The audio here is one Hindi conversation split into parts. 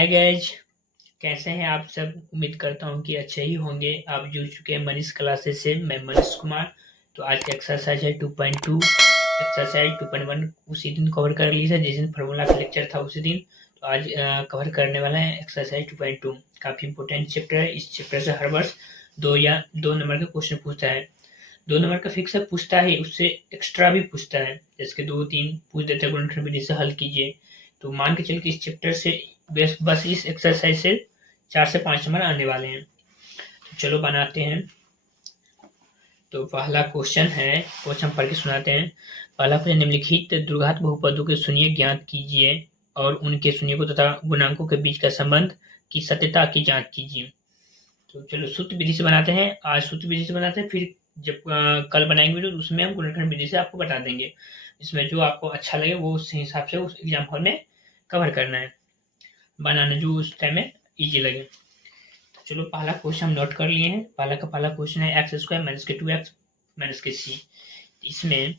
हाय गाइज, कैसे हैं आप सब। उम्मीद करता हूँ कि अच्छे ही होंगे। आप जुड़ चुके हैं मनीष क्लासेस से। मैं मनीष कुमार। तो आज का एक्सरसाइज है 2.2। एक्सरसाइज 2.1 उसी दिन कवर कर ली था जिस दिन फार्मूला का लेक्चर था उसी दिन। तो आज कवर करने वाला है एक्सरसाइज 2.2। काफ़ी इंपॉर्टेंट चैप्टर है। इस चैप्टर से हर वर्ष 2 नंबर का क्वेश्चन पूछता है। 2 नंबर का फिक्स है, पूछता है, उससे एक्स्ट्रा भी पूछता है। जैसे कि 2-3 पूछ देता है, गुणनखंड विधि से हल कीजिए। तो मान के चल के इस चैप्टर से बस इस एक्सरसाइज से 4 से 5 नंबर आने वाले हैं। तो चलो बनाते हैं। तो पहला क्वेश्चन है, क्वेश्चन पढ़ के सुनाते हैं। पहला क्वेश्चन, निम्नलिखित द्विघात बहुपदों के शून्य ज्ञात कीजिए और उनके शून्यों तथा गुणांकों के बीच का संबंध की सत्यता की जांच कीजिए। तो चलो सूत्र विधि से बनाते हैं। आज सूत्र विधि से बनाते हैं, फिर जब कल बनाएंगे वीडियो तो उसमें हम गुणनखंड विधि से आपको बता देंगे। इसमें जो आपको अच्छा लगे वो उस हिसाब से उस एग्जाम हॉल में कवर करना है, बनाना जो उस टाइम में ईजी लगे। तो चलो पहला क्वेश्चन हम नोट कर लिए हैं। पहला क्वेश्चन है एक्स स्क्वायर माइनस के 2x माइनस के सी। इसमें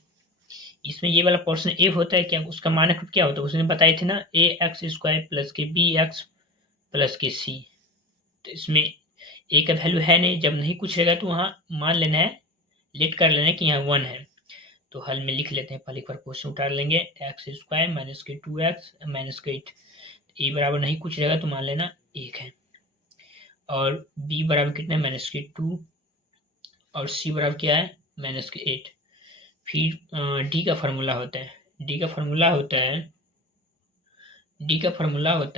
ये वाला पोर्शन ए होता है क्या, उसका मानक क्या होता है उसने बताए थे ना, ए एक्स स्क्वायर प्लस के बी एक्स प्लस के सी। तो इसमें ए का वैल्यू है नहीं, जब नहीं कुछ रहेगा तो वहाँ मान लेना है, लेट कर लेना है कि यहाँ 1 है। तो हल में लिख लेते हैं। पहले एक बार क्वेश्चन उतार लेंगे, एक्स स्क्वायर माइनस के 2x माइनस के 8। ए बराबर नहीं कुछ रहेगा तो मान लेना 1 है, और बी बराबर कितना है माइनस के 2, और सी बराबर क्या है माइनस के 8। फिर डी का फार्मूला होता है, डी का फार्मूला होता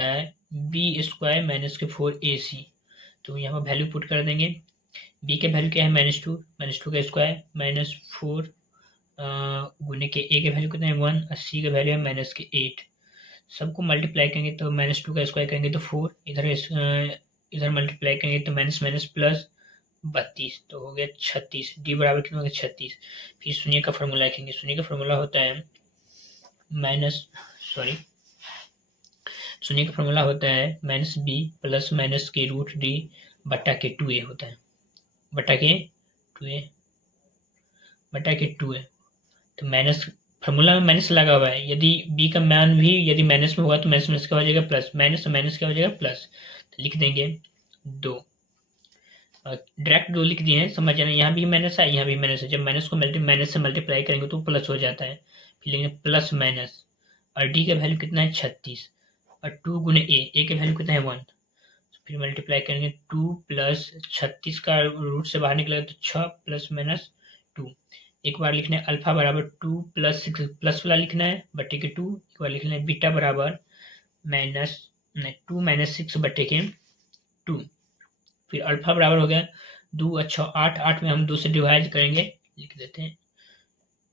है बी स्क्वायर माइनस के 4ac। तो यहाँ पर वैल्यू पुट कर देंगे। बी का वैल्यू क्या है -2 का स्क्वायर -4 गुने के ए का वैल्यू कितना है 1 और सी का वैल्यू है -8। सबको मल्टीप्लाई करेंगे तो -2 का स्क्वायर करेंगे तो 4, इधर मल्टीप्लाई करेंगे तो माइनस माइनस प्लस 32, तो हो गया 36। डी बराबर कितना हो गया 36। फिर शून्य का फॉर्मूला लिखेंगे। शून्य का फॉर्मूला होता है शून्य का फॉर्मूला होता है माइनस बी प्लस माइनस के रूट डी बटा के 2a होता है, बटा के 2a। तो माइनस फॉर्मूला में माइनस लगा हुआ है, यदि बी का मान भी यदि माइनस में होगा तो माइनस माइनस क्या हो जाएगा प्लस, माइनस माइनस क्या हो जाएगा प्लस। तो लिख देंगे 2, डायरेक्ट 2 लिख दिए हैं, समझ जाना। यहाँ भी माइनस है, यहाँ भी माइनस है। जब माइनस को माइनस से मल्टीप्लाई करेंगे तो प्लस हो जाता है। फिर लेंगे प्लस माइनस, और डी का वैल्यू कितना है 36, और 2 गुने ए का वैल्यू कितना है 1। फिर मल्टीप्लाई करेंगे 2 प्लस 36 का रूट से बाहर निकलेगा तो 6 प्लस माइनस 2। एक बार लिखना है अल्फा बराबर 2 प्लस 6, प्लस वाला लिखना है बटे के 2। एक बार लिखना है बीटा बराबर 2 माइनस 6 बटे के 2। फिर अल्फा बराबर हो गया 2 अच्छा 8, 8 में हम 2 से डिवाइड करेंगे, लिख देते हैं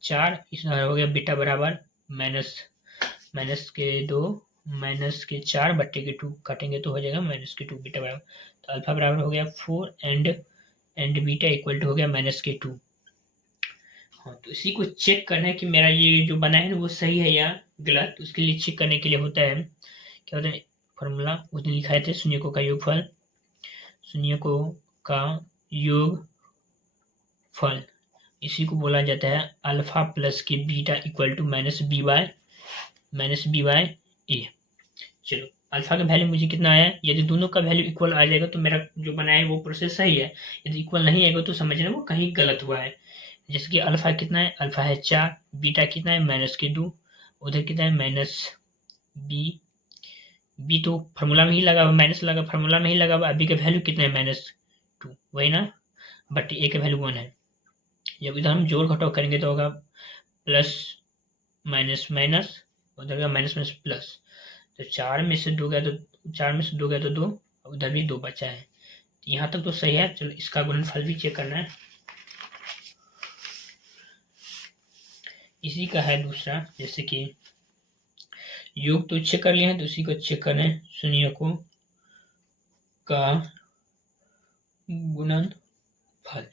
4। इसमें हो गया बीटा बराबर माइनस के 2 माइनस के 4 बट्टे के 2, काटेंगे तो हो जाएगा माइनस के 2 बीटा बराबर। तो अल्फा बराबर हो गया 4 एंड बीटा इक्वल टू हो गया माइनस के 2। हाँ, तो इसी को चेक करना है कि मेरा ये जो बना है ना वो सही है या गलत। उसके लिए चेक करने के लिए होता है, क्या होता है फॉर्मूला उसने लिखाए थे, शून्यकों का योगफल, शून्यकों का योगफल, इसी को बोला जाता है अल्फा प्लस के beta equal to minus b by a. चलो अल्फा का वैल्यू मुझे कितना आया, यदि दोनों का वैल्यू इक्वल आ जाएगा तो मेरा जो बना है वो प्रोसेस सही है। यदि इक्वल नहीं आएगा तो समझना वो कहीं गलत हुआ है। जैसे कि अल्फा कितना है, अल्फा है 4, बीटा कितना है माइनस के 2, उधर कितना है माइनस बी तो फार्मूला में ही लगा हुआ, माइनस लगा फार्मूला में ही लगा हुआ। बी का वैल्यू कितना है -2, वही ना, बट ए का वैल्यू 1 है। जब इधर हम जोड़ घटाव करेंगे तो होगा प्लस माइनस माइनस, उधर का माइनस माइनस प्लस। तो 4 में से 2 गया तो 2, उधर भी 2 बचा है। यहाँ तक तो सही है। चलो इसका गुणनफल भी चेक करना है। इसी का है दूसरा, जैसे कि योग तो चेक कर लिए हैं, तो इसी को चेक करें, शून्यकों का गुणनफल,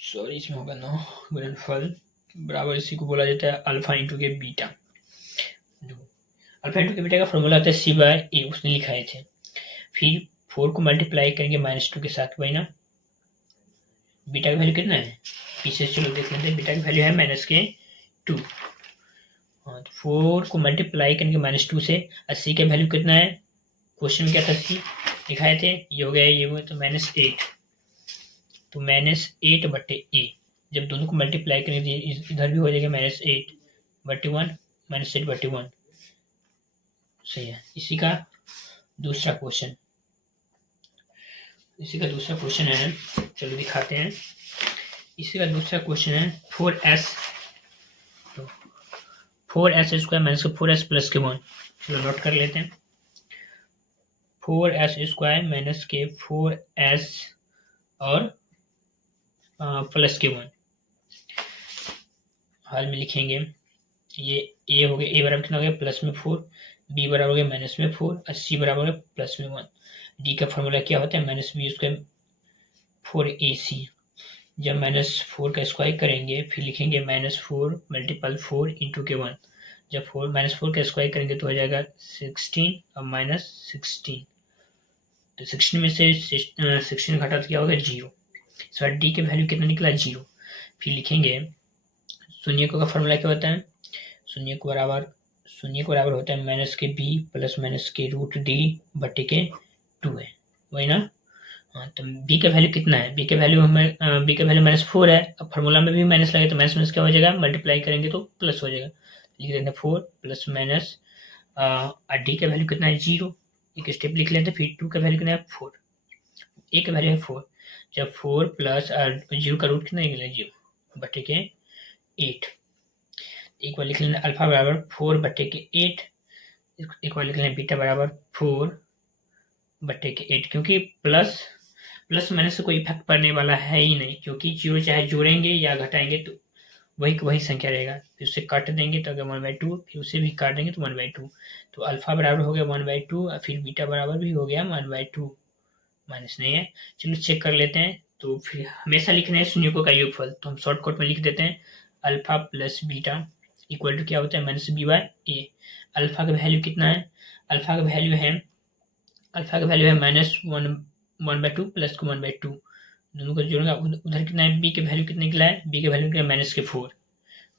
सॉरी इसमें होगा ना गुणनफल बराबर, इसी को बोला जाता है अल्फा इंटू के बीटा। अल्फा इंटू के बीटा का फॉर्मूला होता है सी बाय ए, उसने लिखाए थे। फिर 4 को मल्टीप्लाई करेंगे -2 के साथ, वही ना। बीटा का वैल्यू कितना है पीछे चलो देख लेते हैं। बीटा की वैल्यू है -2। हाँ, तो 4 को मल्टीप्लाई करेंगे -2 से, और सी का वैल्यू कितना है क्वेश्चन में क्या था सी दिखाए थे, ये हो गया ये हुआ तो -8, तो -8/a जब दोनों को मल्टीप्लाई करेंगे इधर भी हो जाएगा -8/1 -8/1 सही है। इसी का दूसरा क्वेश्चन है, चलो दिखाते हैं। इसी का दूसरा क्वेश्चन है 4s square minus 4s plus के 1। चलो नोट कर लेते हैं। 4s स्क्वायर माइनस के 4s और प्लस के 1 हाल में लिखेंगे। ये a हो गया, a बराबर कितना हो गया प्लस में 4, b बराबर हो गया माइनस में 4 और c बराबर हो गया प्लस में 1। d का फॉर्मूला क्या होता है -b स्क्वायर 4ac। जब -4 का स्क्वायर करेंगे फिर लिखेंगे -4 मल्टीपल 4 इंटू के 1। जब -4 का स्क्वायर करेंगे तो हो जाएगा 16 और -16, तो 16 में से 16 घटा तो क्या होगा 0। इस बार डी की वैल्यू कितना निकला 0। फिर लिखेंगे शून्य का फॉर्मूला क्या होता है, शून्य को बराबर होता है माइनस के बी प्लस माइनस के रूट डी बटे के 2 है, वही ना। हाँ, तो b का वैल्यू कितना है, b का वैल्यू -4 है। अब फॉर्मूला में भी माइनस लगे तो माइनस माइनस क्या हो जाएगा, मल्टीप्लाई करेंगे तो प्लस हो जाएगा। लिख देते हैं 4 प्लस माइनस d का वैल्यू कितना है 0, एक स्टेप लिख लेते हैं। फिर 2 का वैल्यू कितना है 4, a का वैल्यू है 4। जब 4 प्लस 0 का रूट कितना निकला 0 बटे के 8। एक बार लिख लेना अल्फा बराबर 4 बटे के 8, एक बार लिख लेना बीटा बराबर 4 बटे के 8, क्योंकि प्लस माइनस से कोई इफेक्ट पड़ने वाला है ही नहीं, क्योंकि 0 चाहे जोड़ेंगे या घटाएंगे तो वही संख्या रहेगा। फिर उससे काट देंगे तो अगर 1/2, फिर उसे भी काट देंगे तो 1/2, तो अल्फा बराबर हो गया 1/2 और फिर बीटा बराबर भी हो गया 1/2, माइनस नहीं है। चलो चेक कर लेते हैं। तो फिर हमेशा लिखना है शून्यों का योगफल, तो हम शॉर्टकट में लिख देते हैं alpha plus beta equal to क्या होता है -b/a। अल्फा का वैल्यू कितना है, अल्फा का वैल्यू है -1/2 प्लस को 1/2, दोनों को जोड़ेंगे उधर कितना है, b के वैल्यू कितने निकला है, b के वैल्यू निकला -4,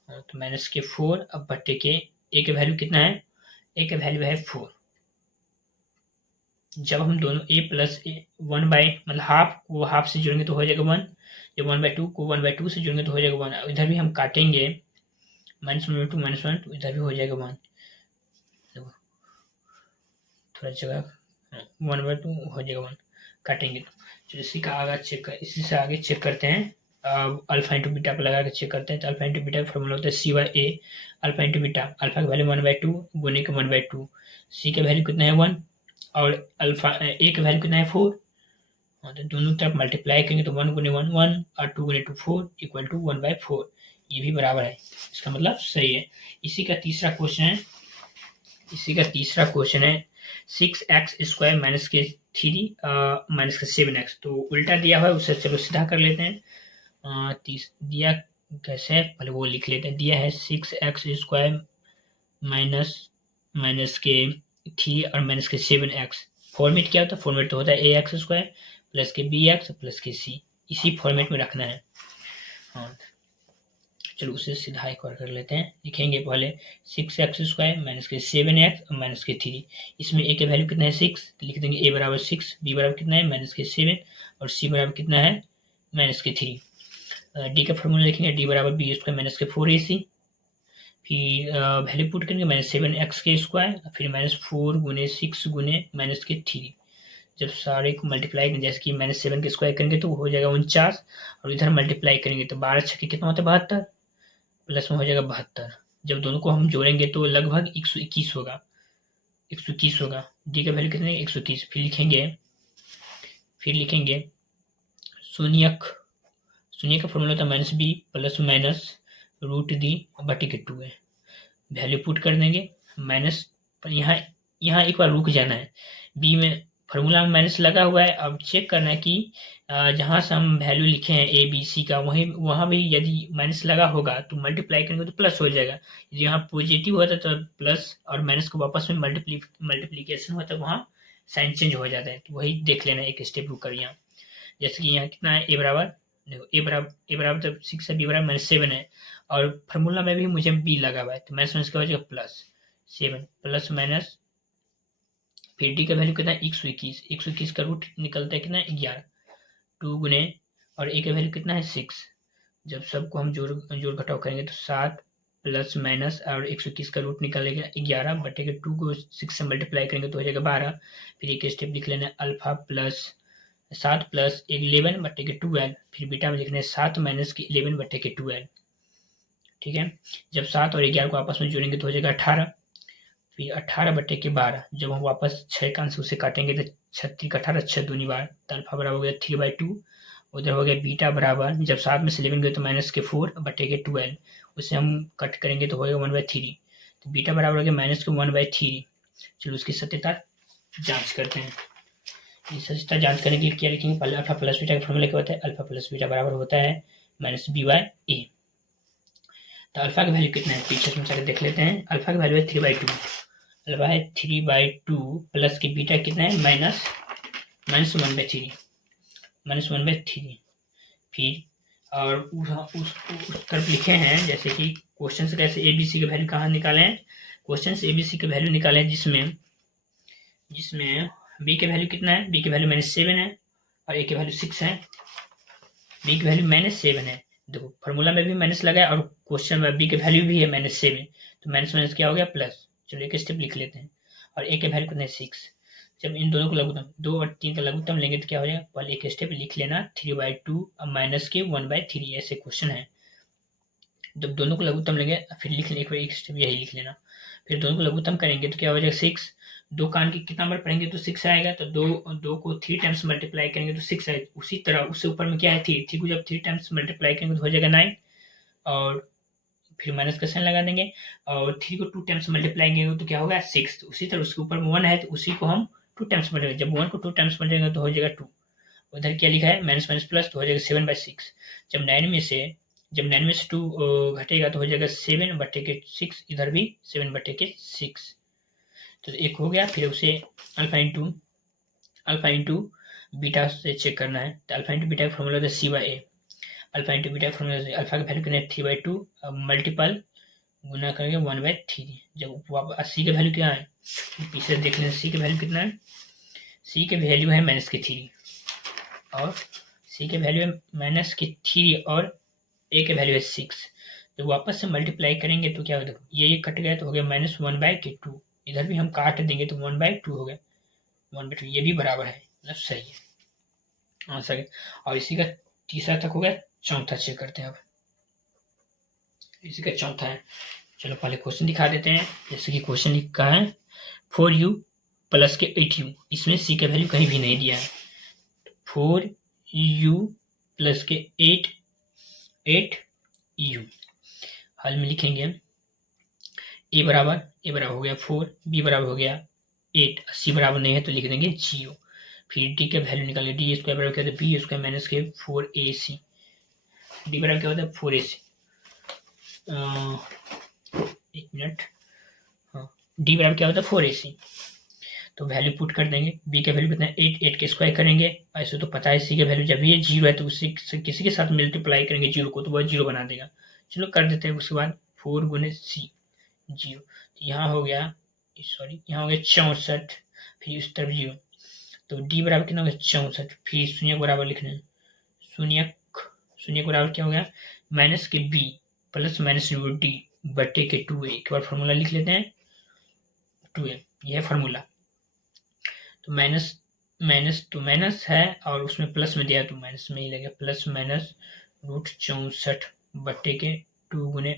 तो -4 अब बटे के a के वैल्यू कितना है, a के वैल्यू है 4। जब हम दोनों a प्लस 1 बाय मतलब हाफ को हाफ से जोड़ेंगे तो हो जाएगा 1, जब 1/2 को 1/2 से जोड़ेंगे तो हो जाएगा 1। इधर भी हम काटेंगे -1/2 -1, तो इधर भी हो जाएगा 1, थोड़ा जगह 1/2 हो जाएगा 1, काटेंगे तो। चलो इसी का आगे इसी से आगे चेक करते हैं। अल्फा इंटू बीटा पर लगा के चेक करते हैं। तो अल्फा इंटू बीटा का फॉर्मूला होता है c/a। Alpha into beta, alpha का वैल्यू 1/2 गुने के 1/2, c का वैल्यू कितना है 1 और अल्फा a का वैल्यू कितना है 4। हाँ, तो दोनों तरफ मल्टीप्लाई करेंगे तो 1 गुने 1 1 और 2 गुने 2 4 इक्वल टू 1/4, ये भी बराबर है, इसका मतलब सही है। इसी का तीसरा क्वेश्चन है 6x स्क्वायर माइनस के 3 माइनस के 7x, तो उल्टा दिया हुआ है उसे चलो सीधा कर लेते हैं। दिया कैसे है पहले वो लिख लेते हैं। दिया है 6x स्क्वायर माइनस के 3 और माइनस के 7x। फॉर्मेट क्या होता है, फॉर्मेट तो होता है ax स्क्वायर प्लस के bx प्लस के c, इसी फॉर्मेट में रखना है। हाँ चलो उसे सीधा एक बार कर लेते हैं। लिखेंगे पहले 6x स्क्वायर माइनस के 7x और माइनस के 3, इसमें a के वैल्यू कितना है 6, तो लिख देंगे a बराबर 6, b बराबर कितना है माइनस के 7 और c बराबर कितना है माइनस के 3। d का फॉर्मूला लिखेंगे d बराबर b स्क्वायर माइनस के 4ac, फिर वैल्यू पुट करेंगे -7x के स्क्वायर, फिर -4 गुने 6 गुने माइनस के 3। जब सारे को मल्टीप्लाई करेंगे जैसे कि -7 के स्क्वायर करेंगे तो हो जाएगा 49 और इधर मल्टीप्लाई करेंगे तो 12 छक्के कितना होता है 72, प्लस में हो जाएगा 72। जब दोनों को हम जोड़ेंगे तो लगभग 121 होगा, 121 होगा। डी का वैल्यू कितना है 130। फिर लिखेंगे शून्य का फॉर्मूला होता है -b plus minus root D बटे के 2 है। वैल्यू पुट कर देंगे माइनस, यहाँ एक बार रुक जाना है, बी में फॉर्मूला में माइनस लगा हुआ है। अब चेक करना है कि जहाँ से हम वैल्यू लिखे हैं ए बी सी का वहाँ भी यदि माइनस लगा होगा तो मल्टीप्लाई करेंगे तो प्लस हो जाएगा। यहाँ पॉजिटिव होता है तो प्लस और माइनस को वापस में मल्टीप्लीकेशन होता है वहाँ साइन चेंज हो जाता है, तो वही देख लेना एक स्टेप रुक कर। यहाँ जैसे कि यहाँ कितना है ए बराबर तो 6 है, बी बराबर -7 है और फार्मूला में भी मुझे बी लगा हुआ है तो माइनस का हो जाएगा +7 प्लस माइनस फिर डी का वैल्यू कितना है 121, 121 का रूट निकलता है कितना 11, 2 गुने और ए का वैल्यू कितना है 6। जब सबको हम जोड़ घटाव करेंगे तो 7 प्लस माइनस और 121 का रूट निकलेगा 11 बटे के 2 को 6 से मल्टीप्लाई करेंगे तो हो जाएगा 12। फिर एक स्टेप लिख लेना अल्फा प्लस 7 प्लस 11 बटे के 12, फिर बीटा में लिखना है 7 माइनस के 11 बटे के 12। ठीक है, जब 7 और 11 को आपस में जोड़ेंगे तो हो जाएगा 18, फिर 18 बटे के 12, जब हम वापस 6 का अंश उसे काटेंगे तो 36 का 18 6 दूनी 12, तो अल्फा बराबर हो गया 3/2। उधर हो गया बीटा बराबर, जब 7 में से 11 गए तो माइनस के 4 बटे के 12, उसे हम कट करेंगे तो हो गया 1/3, तो बीटा बराबर हो गया माइनस के 1/3। चलो उसकी सत्यता जांच करते हैं। इस सत्यता जांच करने के लिए क्या लिखेंगे, पहले अल्फा प्लस बीटा का फॉर्मूला क्या होता है, अल्फा प्लस बीटा बराबर होता है माइनस b/a। तो अल्फा का वैल्यू कितना है पीछे में चल देख लेते हैं। अल्फा का वैल्यू है 3/2, अल्फा है 3/2 प्लस की बीटा कितना है माइनस 1/3। फिर और उस तरफ लिखे हैं जैसे कि क्वेश्चन से कैसे ए बी सी के वैल्यू कहाँ निकालें, क्वेश्चन से ए बी सी के वैल्यू निकालें जिसमें बी के वैल्यू कितना है, बी के वैल्यू -7 है और ए के वैल्यू 6 है। बी की वैल्यू -7 है, देखो फॉर्मूला में भी माइनस लगा है और क्वेश्चन में बी के वैल्यू भी है -7, तो माइनस माइनस क्या हो गया प्लस। चलो एक स्टेप लिख लेते हैं। और ए के वैल्यू कितना है 6। जब इन दोनों को लघुत्तम 2 और 3 का लघुत्तम लेंगे तो क्या हो जाएगा, पहले एक स्टेप लिख लेना 3/2 और माइनस के 1/3, ऐसे क्वेश्चन है। जब दोनों को लघुत्तम लेंगे फिर लिख लेंगे एक स्टेप यही लिख लेना, फिर दोनों को लघुत्तम करेंगे तो क्या हो जाएगा 6। 2 कान के कितना नंबर पढ़ेंगे तो 6 आएगा, तो 2 को 3 टाइम्स मल्टीप्लाई करेंगे तो 6 आएगा। उसी तरह उससे ऊपर में क्या है 3 को जब 3 टाइम्स मल्टीप्लाई करेंगे तो हो जाएगा 9, और फिर माइनस का साइन लगा देंगे और 3 को 2 टाइम्स मल्टीप्लाई करेंगे तो क्या होगा 6। तो उसी तरह उसके ऊपर में 1 है तो उसी को हम 2 टाइम्स मल्टीप्लाई, जब 1 को 2 टाइम्स मल्टीप्लाई तो हो जाएगा 2। उधर क्या लिखा है माइनस माइनस प्लस तो हो जाएगा 7/6। जब 9 में से 2 घटेगा तो हो जाएगा 7 बटे के 6, इधर भी 7 बटे के 6, तो एक हो गया। फिर उसे अल्फा इंटू बीटा से चेक करना है, तो अल्फा इंटू बीटा का फॉर्मूला होता है c/a। अल्फा इंटू बीटा का फॉर्मूला अल्फा का वैल्यू कितना है 3/2, अब मल्टीपल गुना करेंगे 1/3। जब सी का वैल्यू क्या है पीछे देख लें, सी का वैल्यू कितना है, सी के वैल्यू है -3 और सी के वैल्यू है -3 और ए के वैल्यू है 6। जब वापस से मल्टीप्लाई करेंगे तो क्या होगा, ये कट गया तो हो गया -1/2, इधर भी हम काट देंगे तो 1/2 हो गया, 1/2 ये भी बराबर है, मतलब सही है आंसर है। और इसी का तीसरा तक हो गया, चौथा चेक करते हैं। अब इसी का चौथा है, चलो पहले क्वेश्चन दिखा देते हैं। जैसे कि क्वेश्चन लिखा है 4u प्लस के 8u, इसमें सी का वैल्यू कहीं भी नहीं दिया है। 4u प्लस के 8u हल में लिखेंगे ए बराबर हो गया 4, बी बराबर हो गया 8, सी बराबर नहीं है तो लिख देंगे 0। फिर डी का वैल्यू निकालेंगे, डी स्क्वायर बराबर क्या होता है बी स्क्वायर माइनस के 4ac, डी बराबर क्या होता है 4ac। एक मिनट, हाँ डी बराबर क्या होता है 4ac, तो वैल्यू पुट कर देंगे। बी का वैल्यू कितना है 8 के स्क्वायर करेंगे, ऐसे तो पता है सी का वैल्यू जब ये 0 है तो उसी किसी के साथ मल्टीप्लाई करेंगे 0 को तो वह 0 बना देगा। चलो कर देते हैं। उसके बाद 4 गुने सी 0, तो यहाँ हो गया यहाँ हो गया 64, फिर इस तरफ 0, तो डी बराबर कितना हो गया 64, फिर शून्य बराबर लिखना, शून्य बराबर क्या हो गया माइनस के बी प्लस माइनस डी बटे के 2a। एक बार फॉर्मूला लिख लेते हैं 2a, यह है फॉर्मूला। तो माइनस है और उसमें प्लस में दिया तो माइनस में ही लगेगा, प्लस माइनस √64 बटे के 2 गुने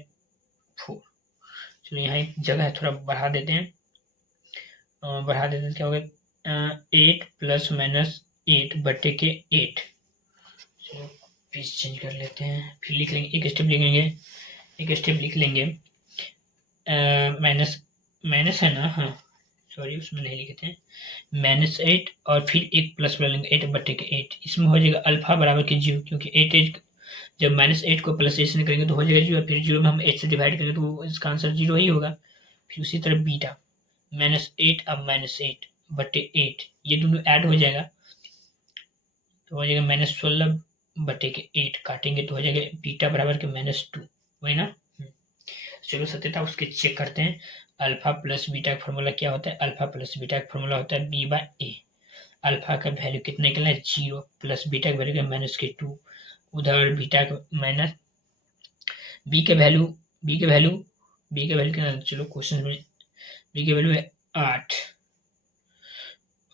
4। चलो यहाँ एक जगह है थोड़ा बढ़ा देते हैं, क्या हो गया 8 प्लस माइनस 8 बटे के 8। चलो पीस चेंज कर लेते हैं, फिर लिख लेंगे एक स्टेप लिख लेंगे माइनस है ना, हाँ सॉरी उसमें नहीं लिखे थे, -8 और फिर एक प्लस लेंगे 8 बटे के 8, इसमें हो जाएगा अल्फा बराबर के 0, क्योंकि 8 जब -8 को प्लस 8 से करेंगे तो हो जाएगा 0, फिर 0 में हम 8 से डिवाइड करेंगे तो इसका आंसर 0 ही होगा। फिर उसी तरह बीटा -8 अब -8 बटे 8, ये दोनों ऐड हो जाएगा तो हो जाएगा -16 बटे के 8, काटेंगे तो हो जाएगा बीटा बराबर के -2, वही ना। चलो सत्यता उसके चेक करते हैं। अल्फा प्लस बीटा का फॉर्मूला क्या होता है? अल्फा प्लस बीटा का फॉर्मूला होता है बी बाय ए। अल्फा का वैल्यू कितना निकला है? 0 प्लस बीटा का वैल्यू -2। उधर बीटा का माइनस बी के वैल्यू कितना? चलो क्वेश्चन में बी के वैल्यू है 8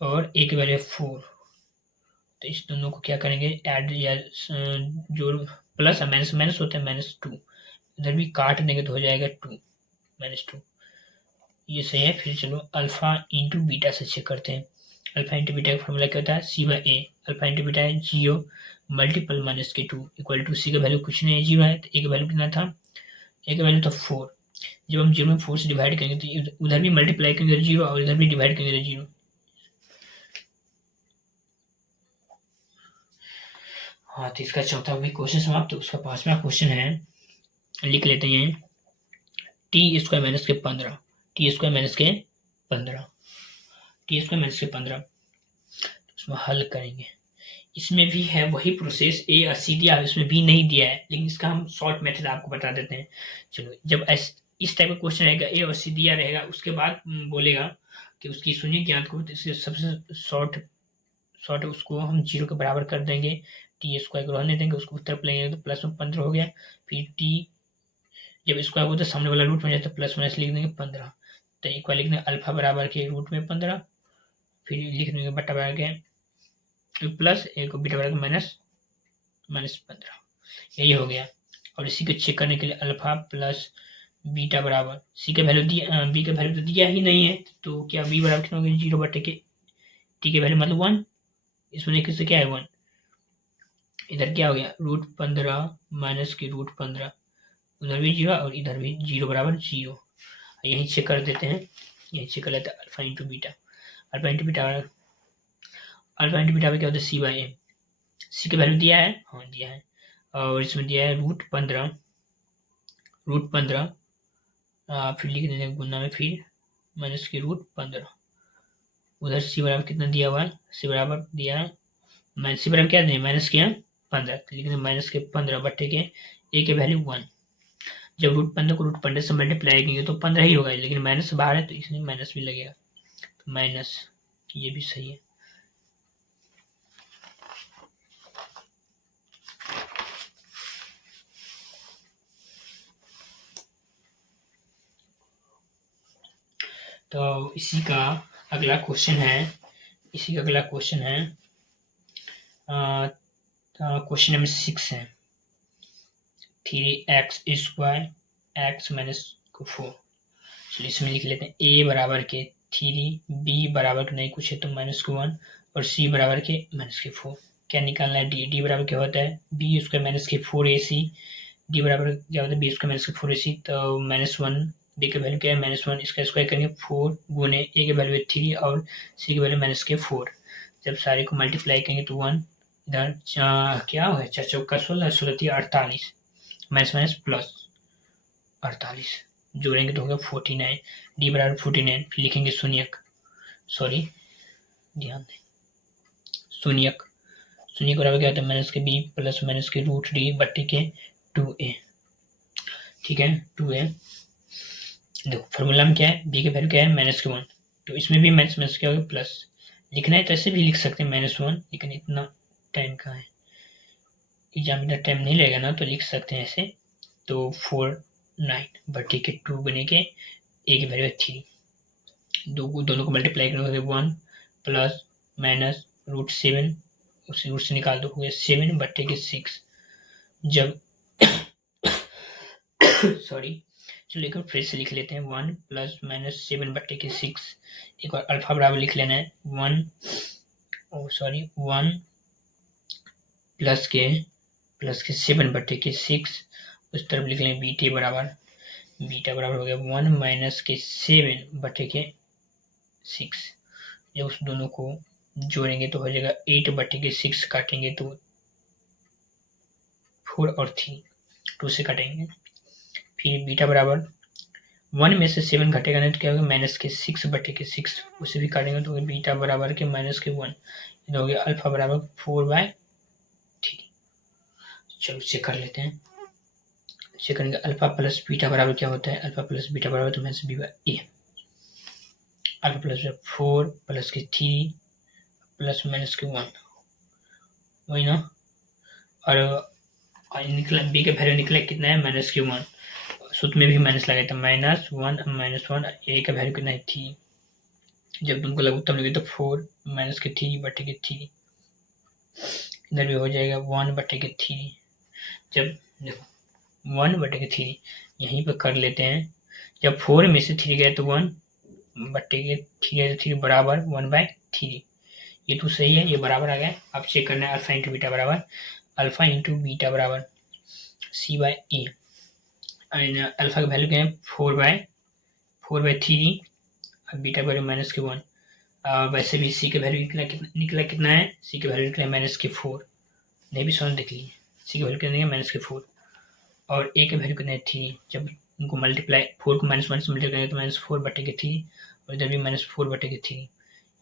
और ए के वैल्यू है 4। तो इस दोनों को क्या करेंगे? ऐड या जोड़, प्लस माइनस माइनस होता है -2। इधर भी काट देंगे तो हो जाएगा 2 -2। ये सही है। फिर चलो अल्फा इंटू बीटा से चेक करते हैं। अल्फा इंटू बीटा का फॉर्मूला क्या होता है? C by A. Alpha into beta है 0 मल्टीपल -2 इक्वल टू सी का वैल्यू कुछ नहीं है, 0 है। तो ए का वैल्यू कितना था? ए का वैल्यू था 4। जब हम 0 में 4 से डिवाइड करेंगे तो उधर भी मल्टीप्लाई करेंगे 0 और इधर भी डिवाइड करेंगे 0। हाँ, तो इसका चौथा भी क्वेश्चन समाप्त। तो उसका 5वां क्वेश्चन है, लिख लेते हैं टी स्क्वायर माइनस के 15। टी स्क्वायर माइनस के 15 उसमें हल करेंगे। इसमें भी है वही प्रोसेस, ए और सी दिया है, इसमें भी नहीं दिया है, लेकिन इसका हम शॉर्ट मेथड आपको बता देते हैं। चलो, जब इस टाइप का क्वेश्चन रहेगा, ए और सी दिया रहेगा, उसके बाद बोलेगा कि उसकी शून्य ज्ञात करो, तो इससे सबसे शॉर्ट उसको हम 0 के बराबर कर देंगे। टी स्क्वायर को रहने देंगे, उसको उत्तर लेंगे तो प्लस में 15 हो गया। फिर टी जब स्क्वायर हो तो सामने वाला रूट में जाए तो प्लस माइनस लिख देंगे 15। तो एक बार लिख देंगे अल्फा बराबर के रूट में 15, फिर लिख देंगे बटा बराबर के प्लस एक बीटा बराबर -15। यही हो गया। और इसी को चेक करने के लिए अल्फा प्लस बीटा बराबर सी का वैल्यू दिया, बी का वैल्यू तो दिया ही नहीं है, तो क्या बी बराबर कितना हो गया? 0 बटे के टी के वैल्यू मतलब 1। इसमें किससे क्या है? 1। इधर क्या हो गया? √15 माइनस के √15, उधर भी 0 और इधर भी 0 बराबर 0। यही चेक कर देते हैं, यही चेक कर लेते हैं alpha into beta. Alpha into beta में क्या होता है? सी बाई ए। सी का वैल्यू दिया है, हाँ दिया है, और इसमें दिया है √15 फिर लिख देंगे गुना में, फिर माइनस के √15। उधर सी बराबर कितना दिया हुआ है? सी बराबर दिया है, सी बराबर क्या दिया? माइनस के 15, लिख देंगे माइनस के 15 बटे के ए के वैल्यू 1। जब √15 को √15 से मल्टीप्लाई करेंगे तो 15 ही होगा, लेकिन माइनस बाहर है तो इसमें माइनस भी लगेगा, तो माइनस, ये भी सही है। तो इसी का अगला क्वेश्चन है, क्वेश्चन नंबर 6 है 3x² x - 4। चलिए इसमें लिख लेते हैं a बराबर के 3, b बराबर के नहीं कुछ है तो -1 और c बराबर के -4। क्या निकालना है? d बराबर क्या होता है? b² -4ac। d बराबर क्या होता है? b² -4ac। तो -1, b का वैल्यू क्या है? -1, इसका स्क्वायर करेंगे 4 गुने a के वैल्यू है 3 और c के वैल्यू -4। जब सारे को मल्टीप्लाई करेंगे तो 1, इधर क्या है? 4 चौका 16, 16 48, माइनस प्लस 48 जोड़ेंगे तो होगा 49। डी बराबर 49, फिर लिखेंगे शून्यक, सॉरी ध्यान दें, शून्यक बराबर क्या होता है? माइनस के बी प्लस माइनस के √d बट्टे के 2a। ठीक है, 2a। देखो फॉर्मूला में क्या है? बी के वैल्यू क्या है? -1। तो इसमें भी माइनस क्या होगा? प्लस। लिखना है तो ऐसे भी लिख सकते हैं -1, लेकिन इतना टाइम कहाँ है, एग्जाम में टाइम नहीं लगेगा ना, तो लिख सकते हैं ऐसे। तो 49 बट्टे के 2 बने के ए की वैल्यू है 3। दोनों को मल्टीप्लाई करोगे 1 प्लस माइनस √7, उसी रूट से निकाल दो, हो गया 7 बट्टे के 6। जब सॉरी, चलो एक बार फिर से लिख लेते हैं 1 प्लस माइनस 7 बट्टे के 6। एक बार अल्फा बराबर लिख लेना है 1 प्लस के 7 बट्टे के 6। उस तरफ लिख लें बीटा बराबर हो गया 1 माइनस के 7 बटे के 6। जब उस दोनों को जोड़ेंगे तो हो जाएगा 8 बटे के 6, काटेंगे तो 4 और 3 2 से काटेंगे। फिर बीटा बराबर 1 में से 7 घटेगा नहीं तो क्या होगा? माइनस के 6 बटे के 6, उसे भी काटेंगे तो बीटा बराबर के -1। ये हो गया अल्फा बराबर 4/3। चलो चेक कर लेते हैं। इसे करेंगे अल्फा प्लस बीटा बराबर क्या होता है, अल्फा प्लस बीटा बराबर तो minus B by A, alpha plus 4 plus के 3 प्लस माइनस के 1, वही ना। और निकला बी का वैल्यू निकला कितना है, माइनस के 1, सूत्र में भी माइनस लगाया था, -1 ए का वैल्यू कितना है 3, जब तुमको लघुत्तम लगे तो 4 माइनस के 3 बटे के 3, इधर भी हो जाएगा 1 बटे के 3, जब देखो 1 बटे के 3 यहीं पर कर लेते हैं, जब 4 में से 3 गए तो 1 बटे के 3 है तो 3 बराबर 1/3, ये तो सही है, ये बराबर आ गया। अब चेक करना है अल्फा इंटू बीटा बराबर, अल्फा इंटू बीटा बराबर सी बाई ए, अल्फा का वैल्यू क्या है 4/3 और बीटा का वैल्यू माइनस के 1, वैसे भी सी का वैल्यू निकला कितना है, सी का वैल्यू निकला माइनस के 4, नहीं भी समझ देख लीजिए, सी का वैल्यू कितना है माइनस के 4 और ए का वैल्यू कितना है 3, जब उनको मल्टीप्लाई 4 को -1 से मल्टीप्लाई करेंगे तो -4 बटे के 3 और इधर भी -4 बटे के 3,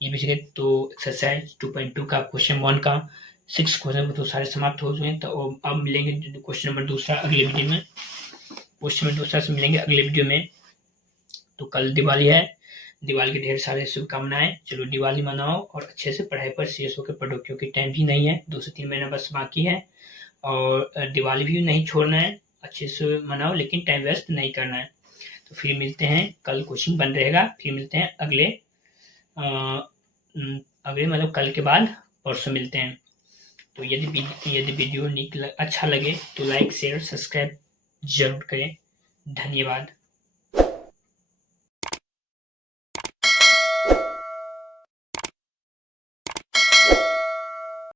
ये भी सीखे। तो एक्सरसाइज 2.2 का क्वेश्चन 1 का 6 क्वेश्चन तो सारे समाप्त हो चुके हैं। तो अब मिलेंगे क्वेश्चन नंबर दूसरा अगले वीडियो में, क्वेश्चन नंबर दूसरा से मिलेंगे अगले वीडियो में। तो कल दिवाली है, दिवाली के ढेर सारे शुभकामनाएं, चलो दिवाली मनाओ और अच्छे से पढ़ाई पर सीरियस होकर पढ़ो, क्योंकि टाइम भी नहीं है, 2 से 3 महीना बस बाकी है और दिवाली भी नहीं छोड़ना है, अच्छे से मनाओ लेकिन टाइम वेस्ट नहीं करना है। तो फिर मिलते हैं, कल कोचिंग बंद रहेगा, फिर मिलते हैं अगले मतलब कल के बाद परसों मिलते हैं। तो यदि वीडियो अच्छा लगे तो लाइक शेयर सब्सक्राइब जरूर करें। धन्यवाद।